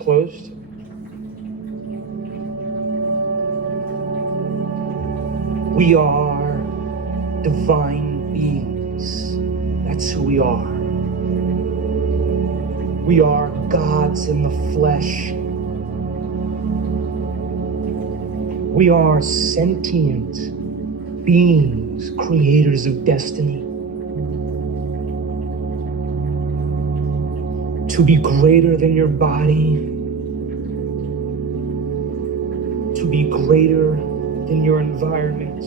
closed. We are divine beings. That's who we are. We are gods in the flesh. We are sentient beings, creators of destiny. To be greater than your body, to be greater than your environment,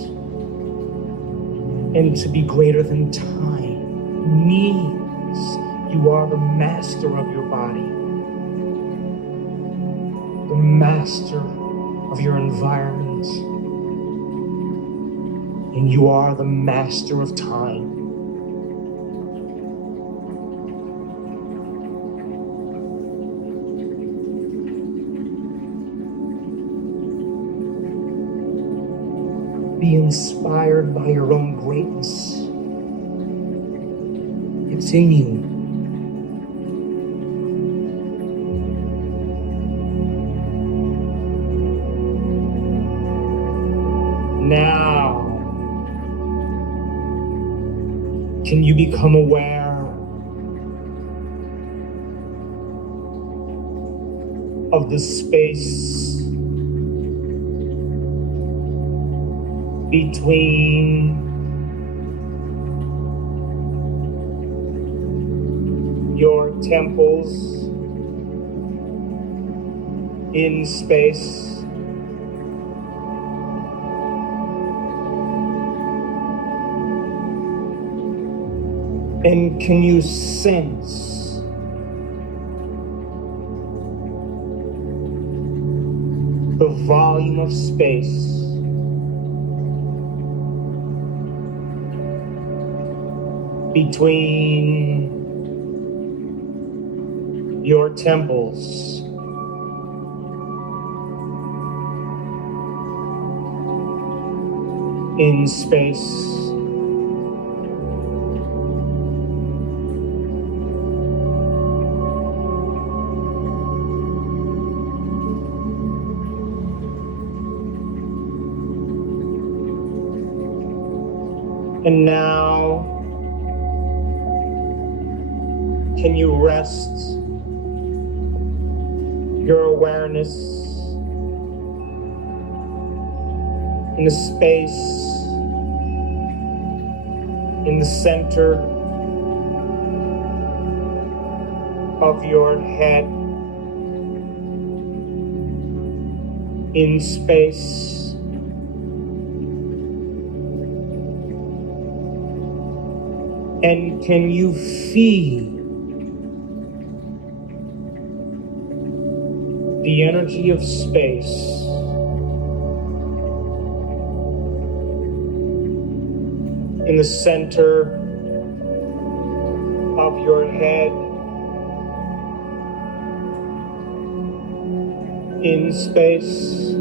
and to be greater than time means you are the master of your body, the master of your environment, and you are the master of time. Be inspired by your own greatness. It's in you. Now, can you become aware of the space between your temples in space? And can you sense the volume of space between your temples in space? And now, can you rest your awareness in the space in the center of your head, in space and can you feel the energy of space in the center of your head, in space?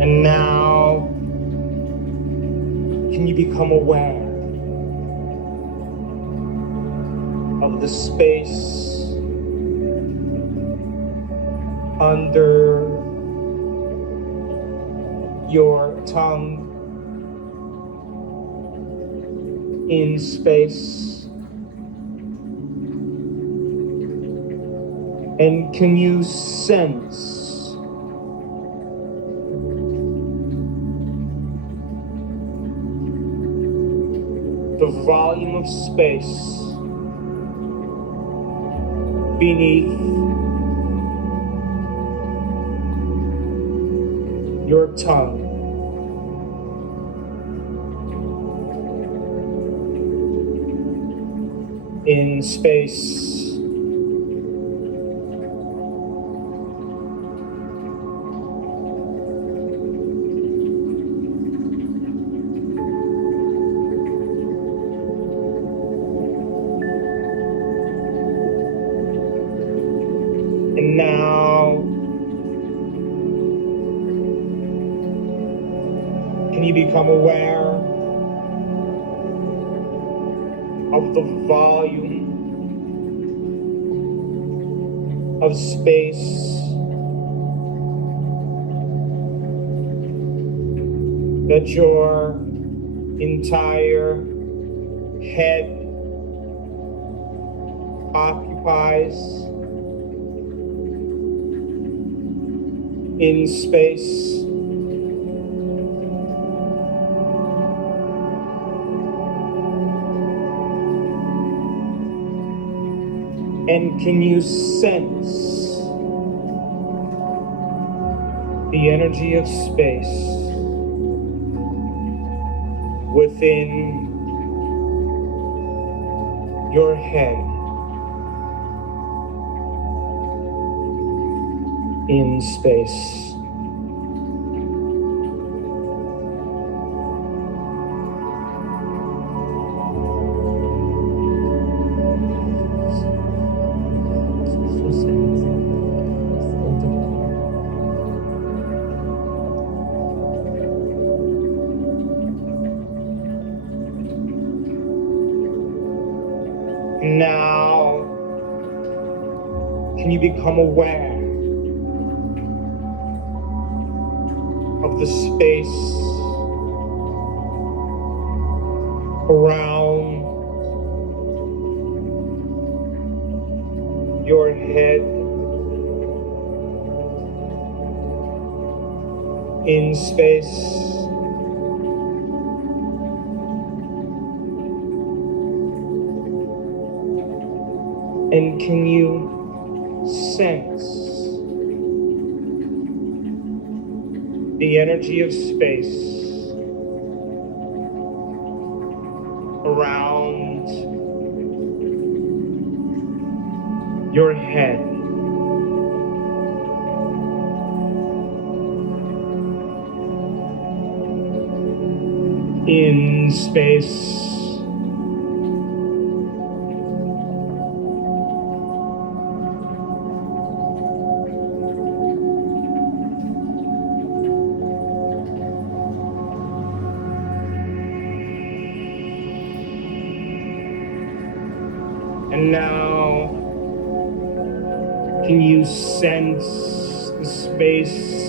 And now, can you become aware of the space under your tongue, in space? And can you sense the volume of space beneath your tongue? In space. you become aware of the volume of space that your entire head occupies in space? And can you sense the energy of space within your head in space? Now, can you become aware of the space around your head in space? And can you sense the energy of space around your head in space? And now, can you sense the space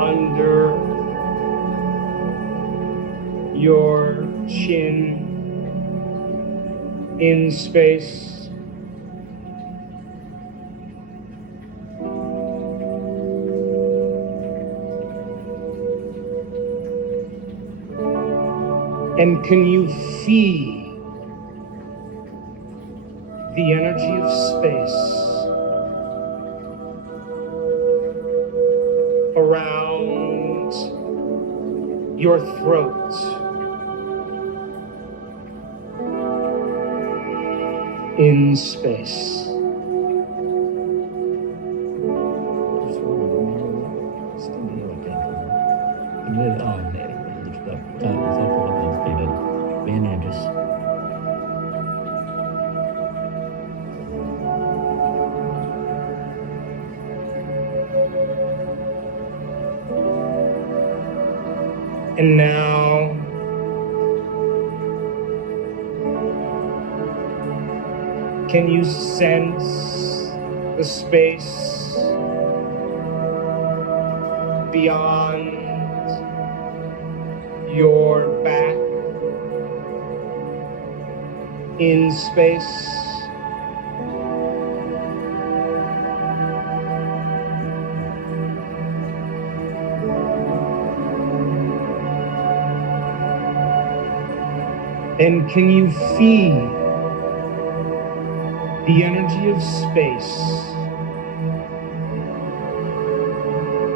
under your chin in space? And can you feel the energy of space around your throat in space? And now, can you sense the space beyond your back in space? And can you feel the energy of space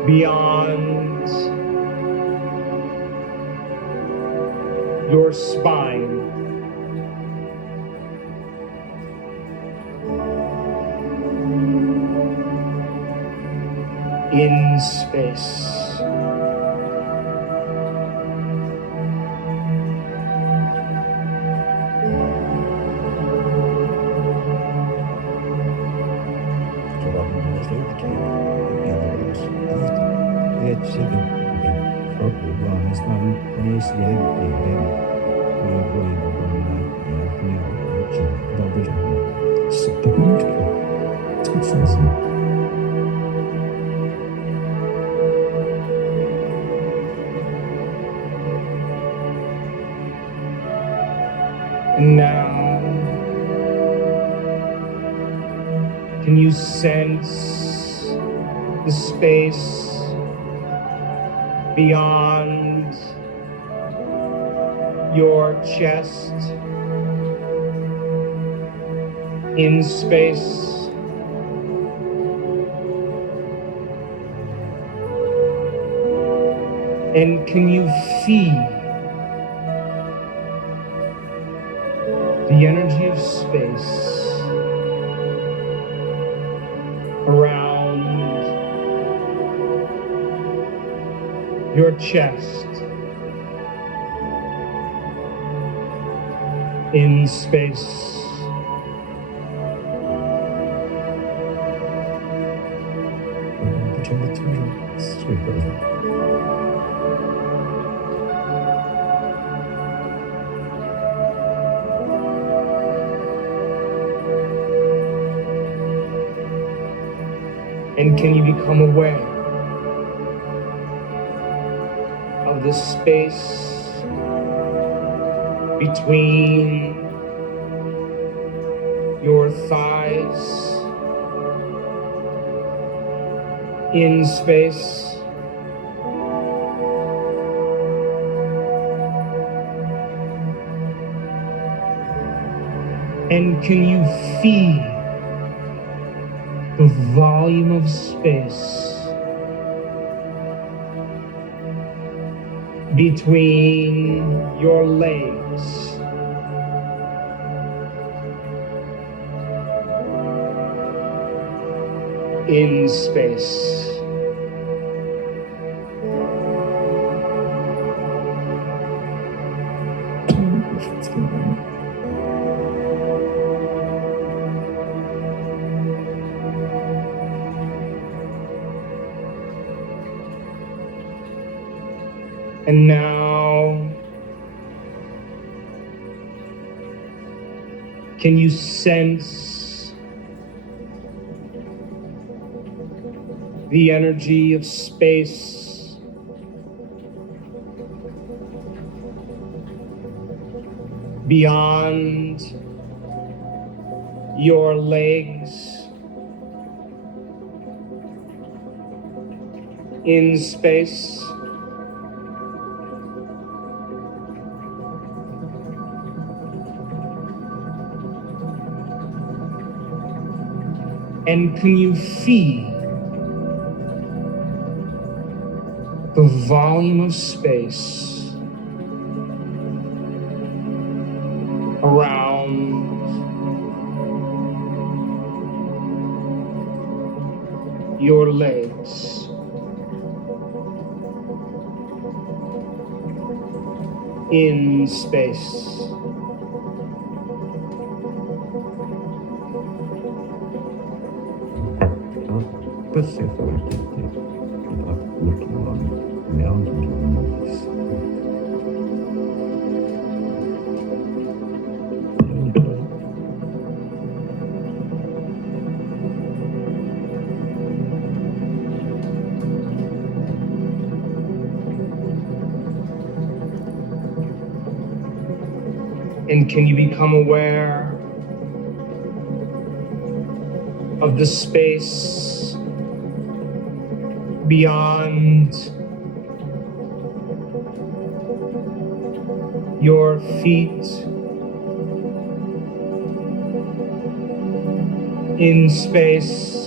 beyond your spine in space? Evet, And now, can you sense the space beyond your chest, in space? And can you feel the energy of space around your chest, in space? Between the two joints, sweet perfect. And can you become aware of the space between your thighs, in space? And can you feel the volume of space between your legs, in space? And now, can you sense the energy of space beyond your legs, in space? And can you feel the volume of space around your legs, in space? And can you become aware of the space beyond your feet, in space?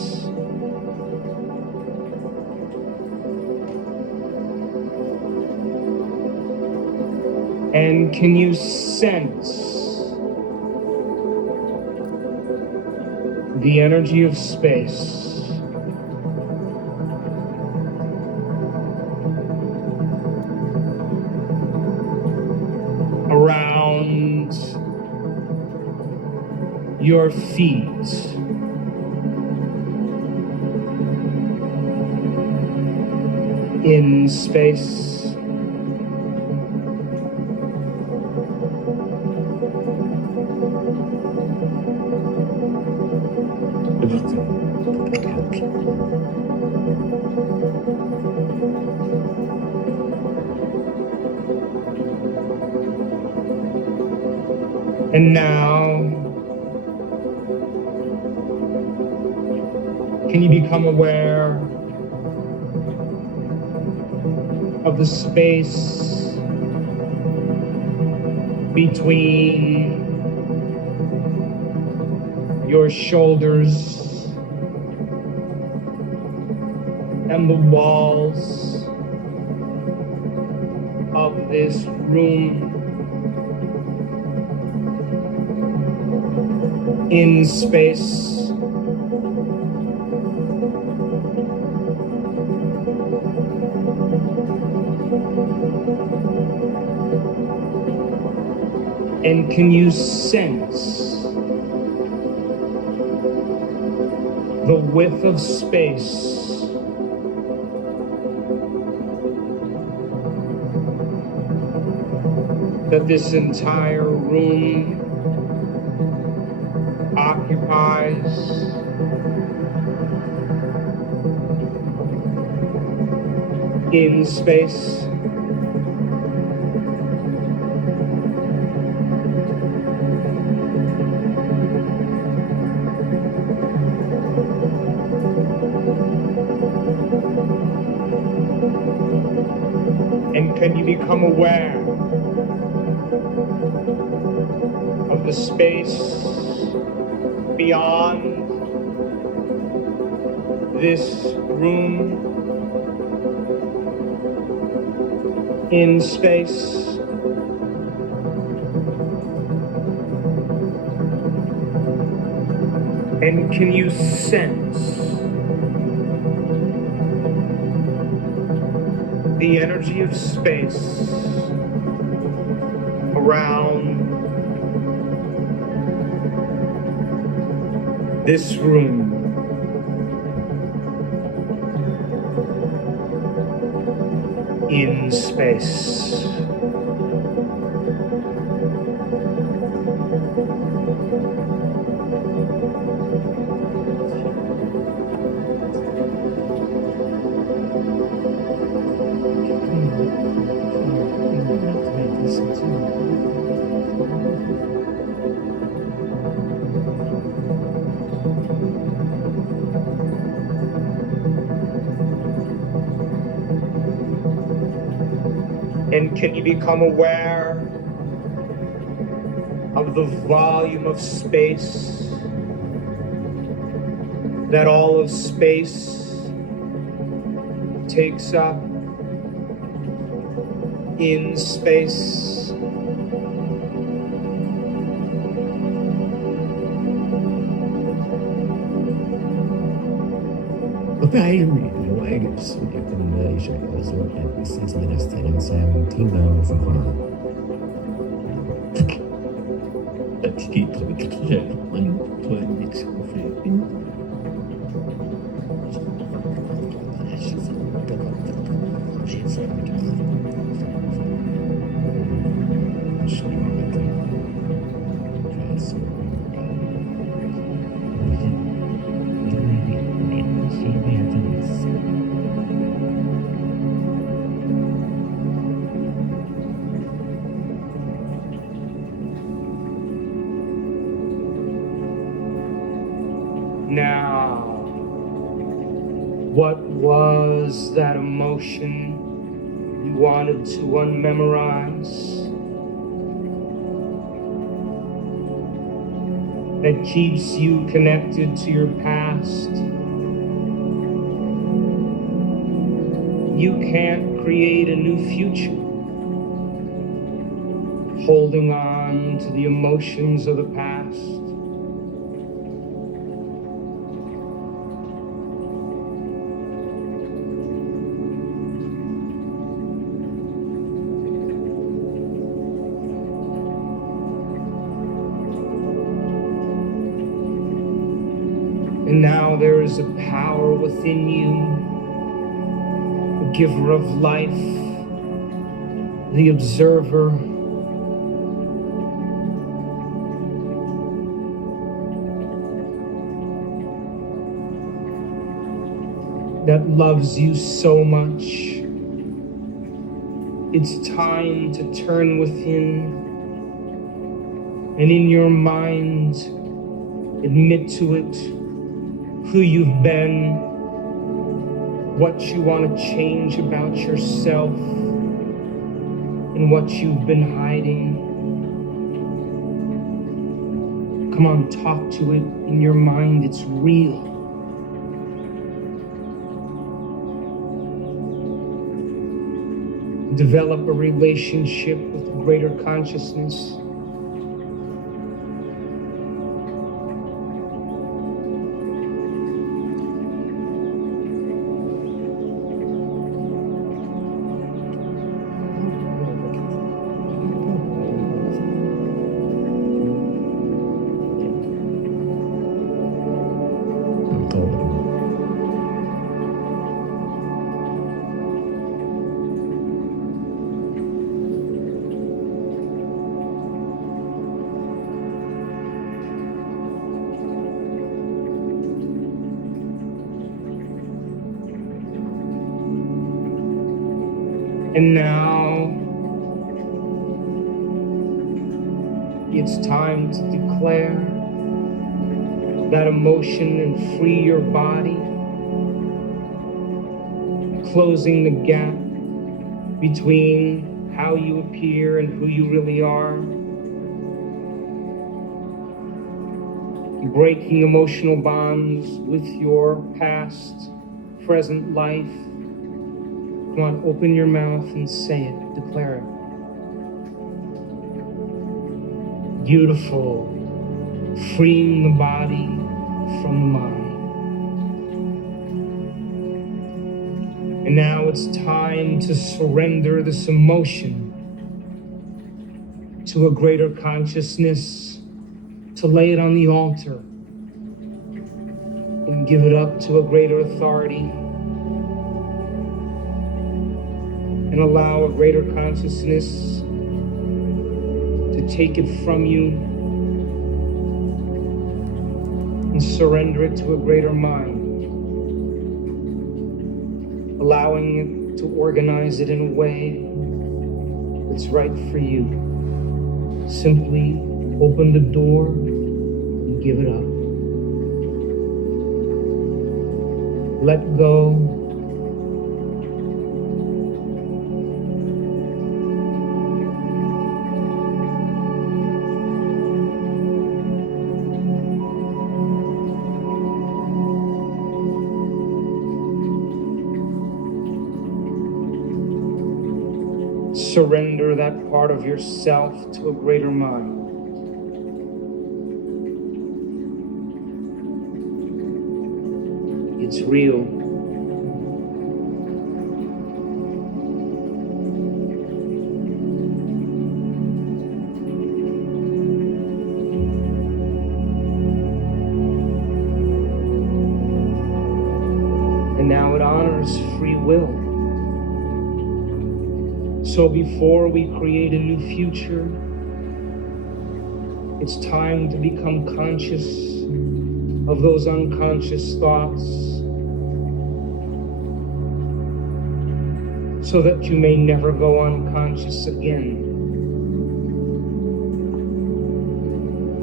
And can you sense the energy of space around your feet, in space? And now, can you become aware of the space between your shoulders and the walls of this room? In space, and can you sense the width of space that this entire room occupies? In space, and can you become aware of the space beyond this room? In space, and can you sense the energy of space around this room? In space. And can you become aware of the volume of space that all of space takes up? In space, Bei ich also bis ins Ministerium sein Team von Kunden. Das geht wirklich man soll nichts aufregen. Now, what was that emotion you wanted to unmemorize that keeps you connected to your past? You can't create a new future holding on to the emotions of the past. And now there is a power within you, the giver of life, the observer, that loves you so much. It's time to turn within and in your mind admit to it who you've been, what you want to change about yourself, and what you've been hiding. Come on, talk to it in your mind. It's real. Develop a relationship with greater consciousness. I'm told him. And now it's time to declare that emotion and free your body, closing the gap between how you appear and who you really are, breaking emotional bonds with your past, present life. Come on, open your mouth and say it, declare it. Beautiful, freeing the body from the mind. And now it's time to surrender this emotion to a greater consciousness, to lay it on the altar and give it up to a greater authority, and allow a greater consciousness to take it from you and surrender it to a greater mind, allowing it to organize it in a way that's right for you. Simply open the door and give it up. Let go. Surrender that part of yourself to a greater mind. It's real. And now it honors free will. So before we create a new future, it's time to become conscious of those unconscious thoughts so that you may never go unconscious again.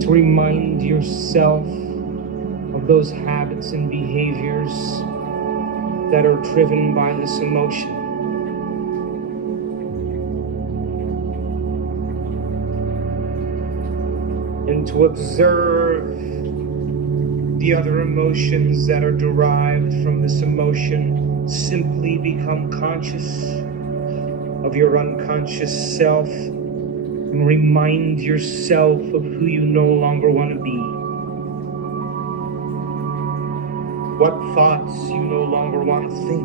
To remind yourself of those habits and behaviors that are driven by this emotion. And to observe the other emotions that are derived from this emotion. Simply become conscious of your unconscious self and remind yourself of who you no longer want to be. What thoughts you no longer want to think.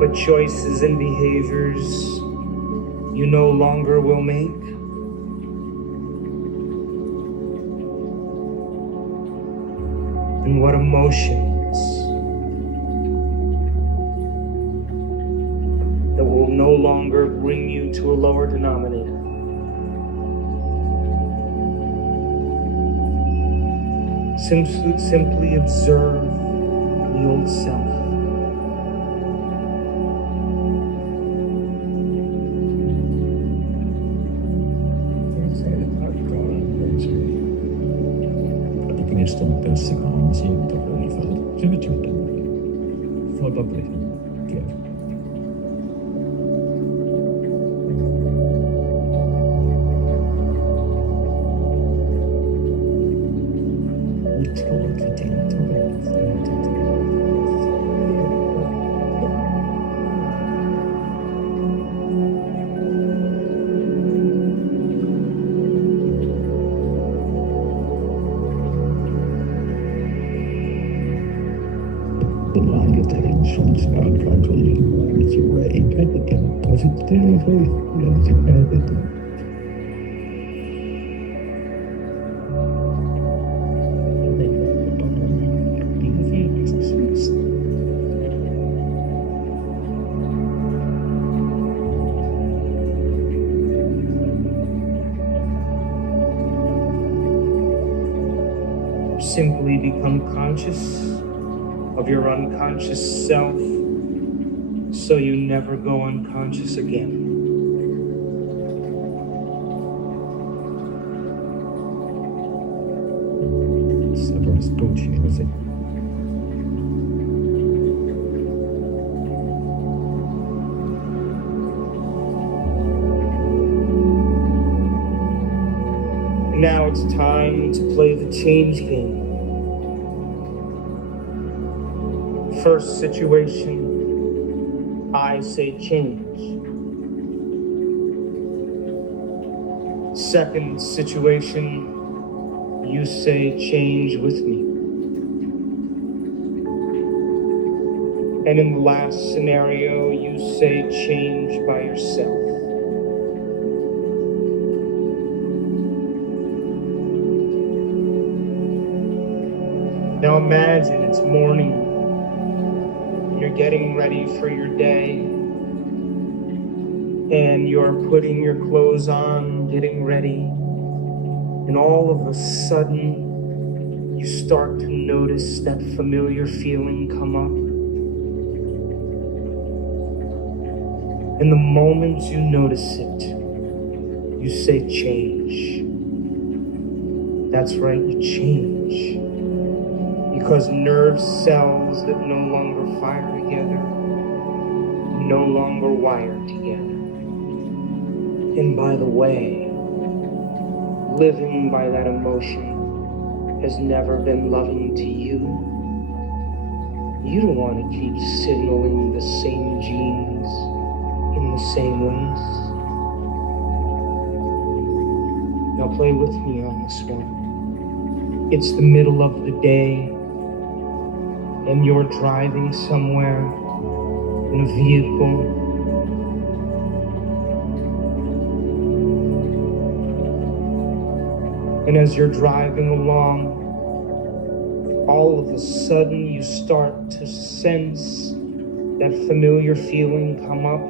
What choices and behaviors you no longer will make. And what emotions that will no longer bring you to a lower denominator. Simply observe the old self. Stond tässä ansiutta rivalta. Se nyt jotain. Fotopresen. Tiedä. Utroligt vad tänkt och the longer tensions are gradually with your rate, I think I'm positively related. Simply become conscious of your unconscious self so you never go unconscious again. Severas coaching. Now it's time to play the change game. First situation, I say change. Second situation, you say change with me. And in the last scenario, you say change by yourself. Now imagine it's morning. You're getting ready for your day, and you're putting your clothes on, getting ready, and all of a sudden, you start to notice that familiar feeling come up. And the moment you notice it, you say change. That's right, you change. Because nerve cells that no longer fire together no longer wire together. And by the way, living by that emotion has never been loving to you. You don't want to keep signaling the same genes in the same ways. Now play with me on this one. It's the middle of the day, and you're driving somewhere in a vehicle. And as you're driving along, all of a sudden you start to sense that familiar feeling come up.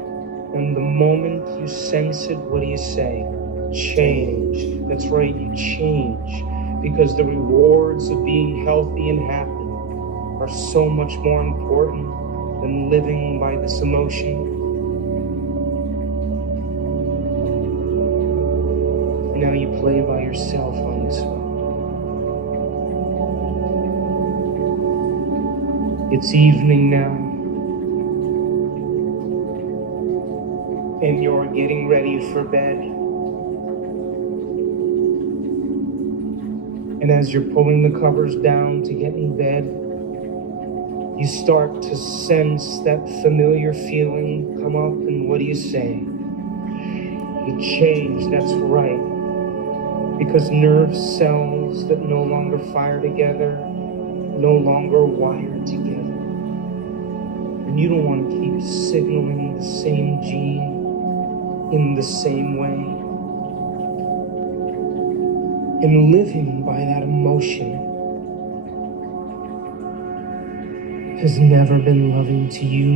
And the moment you sense it, what do you say? Change. That's right, you change. Because the rewards of being healthy and happy are so much more important than living by this emotion. And now you play by yourself on this one. It's evening now, and you're getting ready for bed. And as you're pulling the covers down to get in bed, you start to sense that familiar feeling come up, and what do you say? You change, that's right. Because nerve cells that no longer fire together, no longer wire together. And you don't want to keep signaling the same gene in the same way. And living by that emotion has never been loving to you.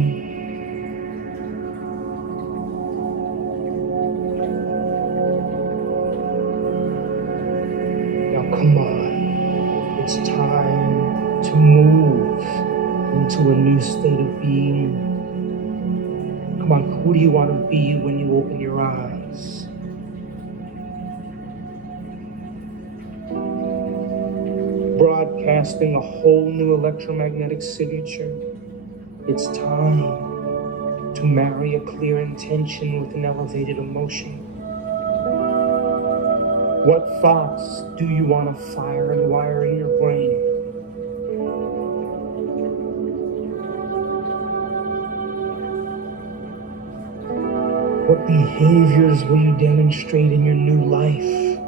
Now come on, it's time a new state of being. Come on, who do you want to be when you open your eyes? Broadcasting a whole new electromagnetic signature. It's time to marry a clear intention with an elevated emotion. What thoughts do you want to fire and wire in your brain? What behaviors will you demonstrate in your new life?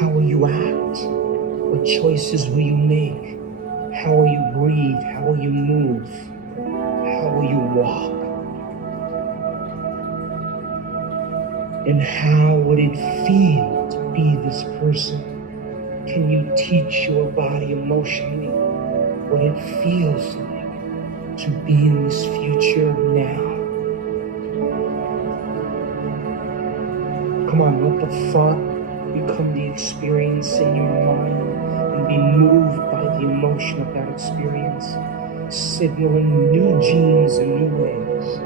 How will you act? What choices will you make? How will you breathe? How will you move? How will you walk? And how would it feel to be this person? Can you teach your body emotionally what it feels like to be in this future now? Come on, let the thought become the experience in your mind and be moved by the emotion of that experience, signaling new genes in new ways,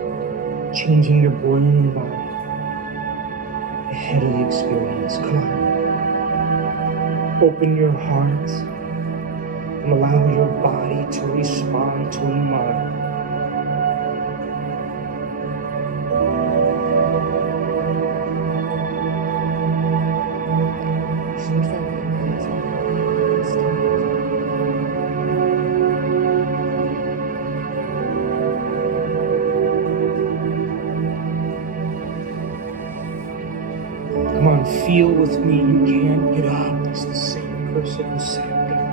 changing your brain and body ahead of the experience. Come on. Open your heart and allow your body to respond to a mind. Come on, feel with me. You can't get up. It's the same person who sat there.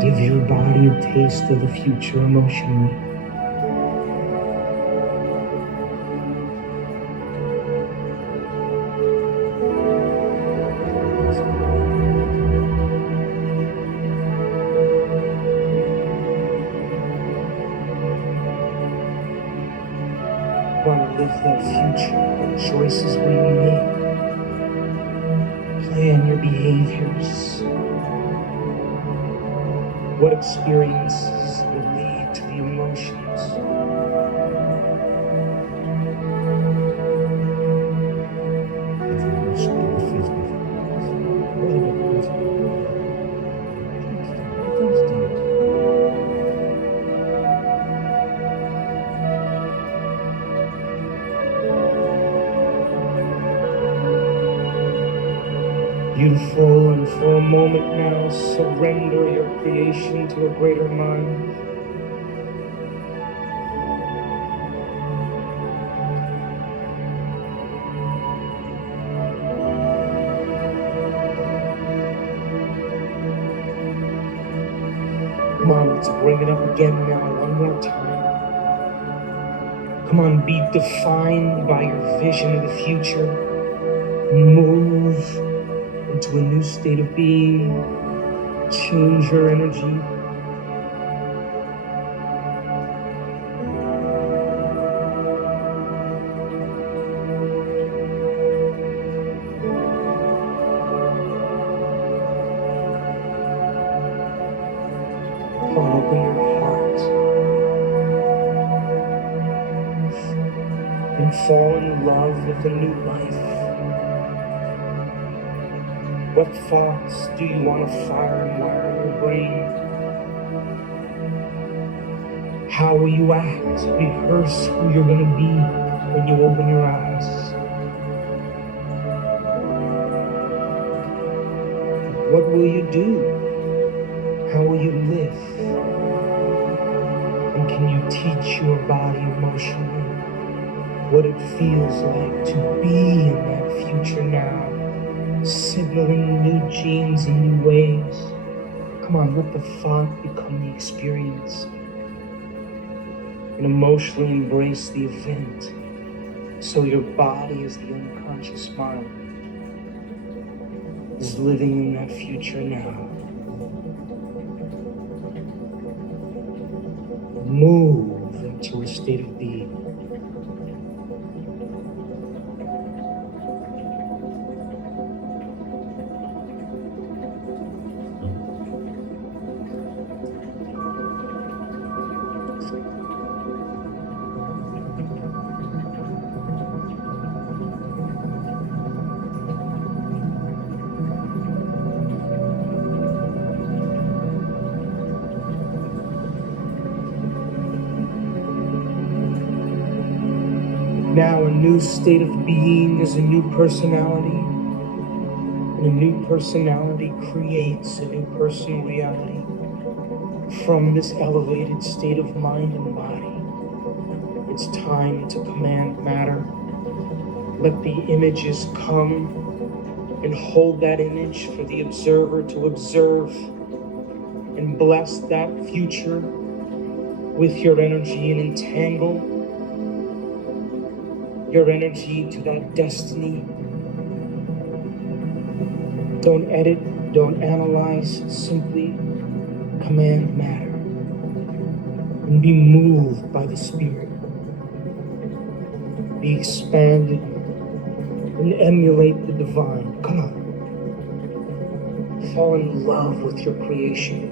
Give your body a taste of the future emotionally. Want to live that future? What choices will you make? Plan your behaviors. What experiences will lead to the emotions? Beautiful, and for a moment now, surrender your creation to a greater mind. Come on, let's bring it up again now, one more time. Come on, be defined by your vision of the future. Move into a new state of being. Change your energy. Come on, open your heart and fall in love with a new life. What thoughts do you want to fire and wire in your brain? How will you act? Rehearse who you're going to be when you open your eyes. What will you do? How will you live? And can you teach your body emotionally what it feels like to be in that future now, signaling new genes in new ways? Come on, let the thought become the experience and emotionally embrace the event so your body is the unconscious mind, is living in that future now. Move into a state of being. Now a new state of being is a new personality, and a new personality creates a new personal reality. From this elevated state of mind and body, it's time to command matter. Let the images come and hold that image for the observer to observe, and bless that future with your energy and entangle your energy to that destiny. Don't edit, don't analyze, simply command matter and be moved by the Spirit. Be expanded and emulate the divine. Come on. Fall in love with your creation.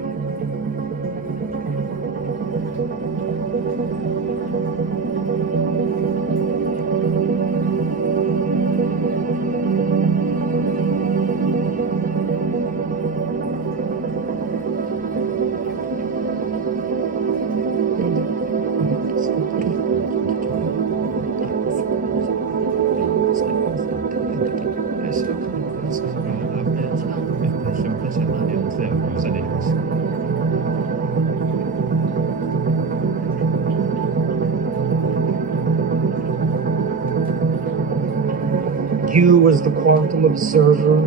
You, as the quantum observer,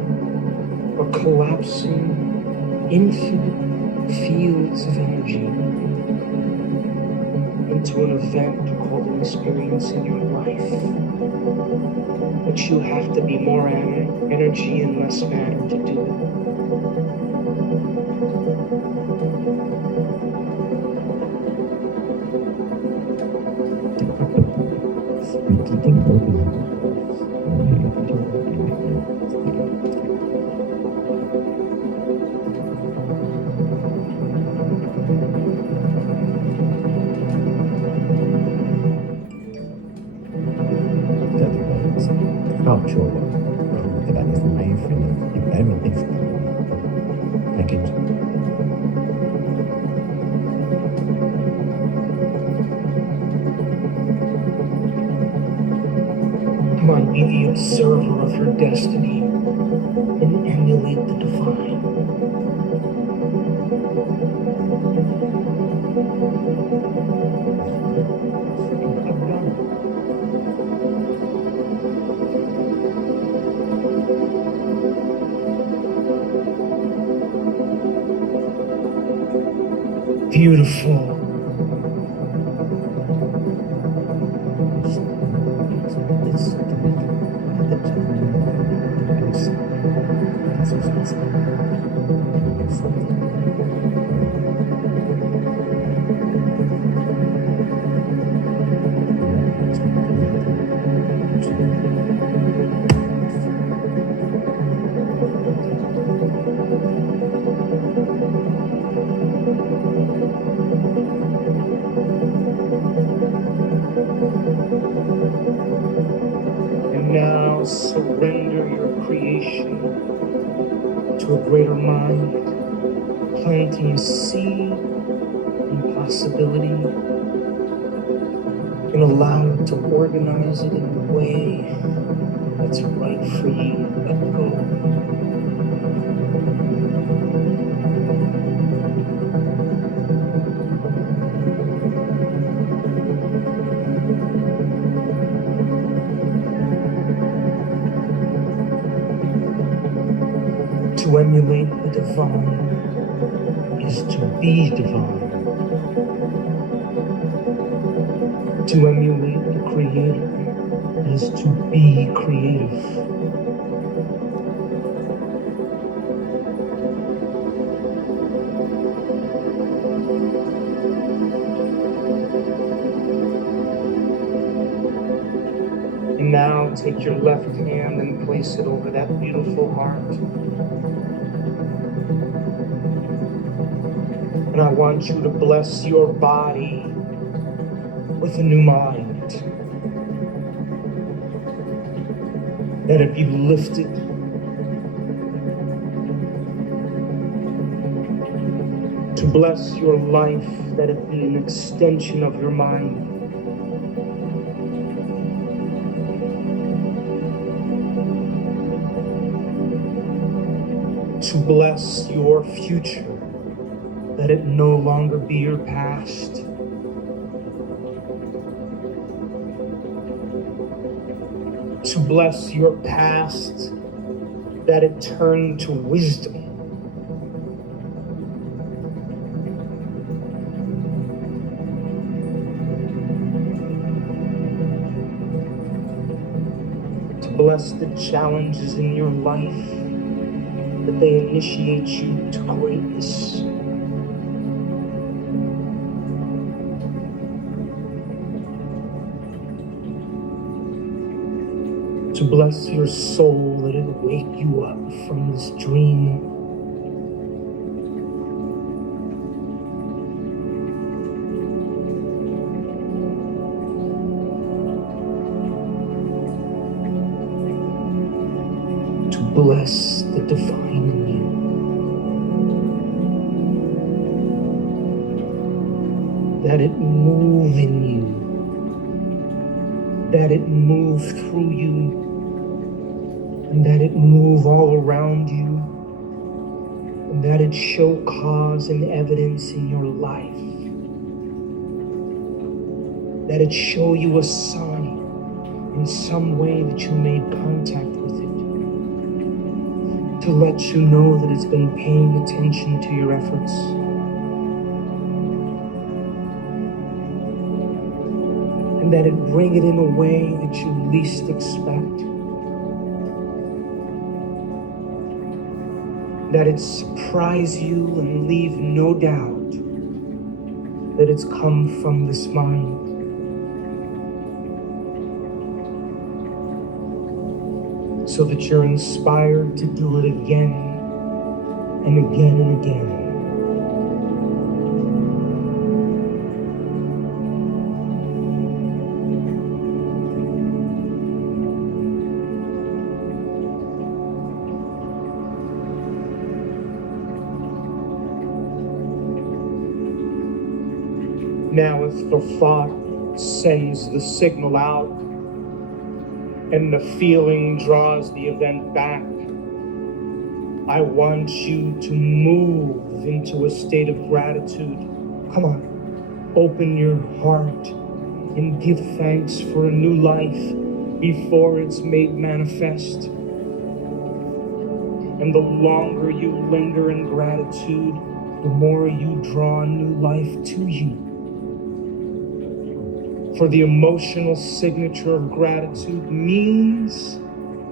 are collapsing infinite fields of energy into an event called an experience in your life. But you have to be more energy and less matter to do it. Sure. That is the main thing. If everything's package. Come on, be the observer of your destiny and emulate the divine. Beautiful. Now surrender your creation to a greater mind, planting a seed in possibility, and allow it to organize it in a way that's right for you. Let go. To emulate the divine is to be divine. To emulate the Creator is to be creative. now take your left hand and place it over that beautiful heart. And I want you to bless your body with a new mind. That it be lifted. To bless your life, that it be an extension of your mind. To bless your future, that it no longer be your past. To bless your past, that it turn to wisdom. To bless the challenges in your life, that they initiate you to greatness. To bless your soul, that it wake you up from this dream. To bless the divine in you. That it move in you. That it move through you. And that it move all around you, and that it show cause and evidence in your life, that it show you a sign in some way that you made contact with it, to let you know that it's been paying attention to your efforts. And that it bring it in a way that you least expect. That it surprise you and leave no doubt that it's come from this mind. So that you're inspired to do it again and again and again. Now, if the thought sends the signal out and the feeling draws the event back, I want you to move into a state of gratitude. Come on, open your heart and give thanks for a new life before it's made manifest. And the longer you linger in gratitude, the more you draw new life to you. For the emotional signature of gratitude means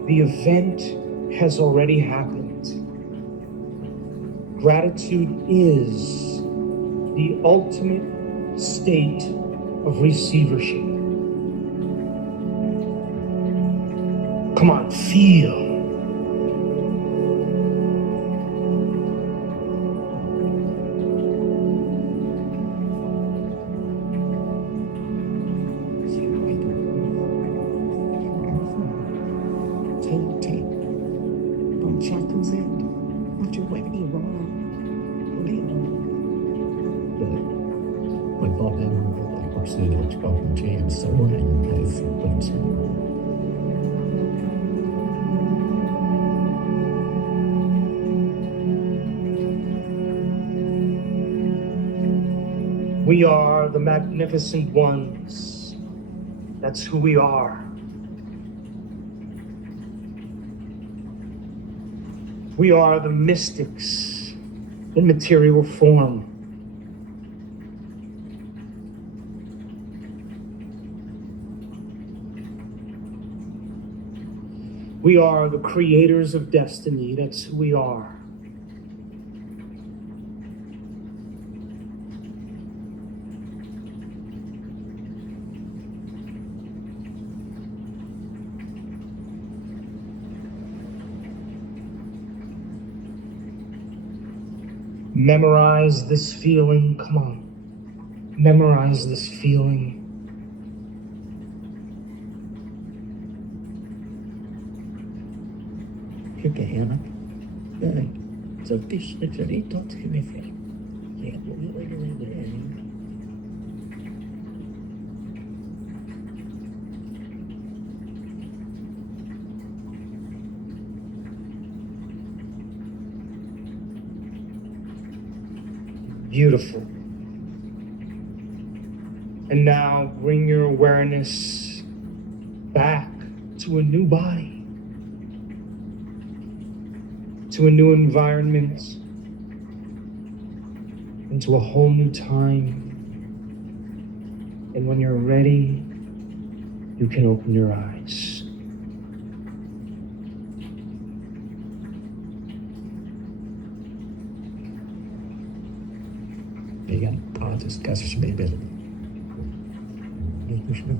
the event has already happened. Gratitude is the ultimate state of receivership. Come on, feel. We are the magnificent ones. That's who we are. We are the mystics in material form. We are the creators of destiny. That's who we are. Memorize this feeling. Come on. Memorize this feeling. Kijk Hannah. Kijk, zo is het er niet tot gewiffeld. Ja, Beautiful. And now bring your awareness back to a new body, to a new environment, into a whole new time. And when you're ready, you can open your eyes. Igen, hát kezdjük még belőle. Most meg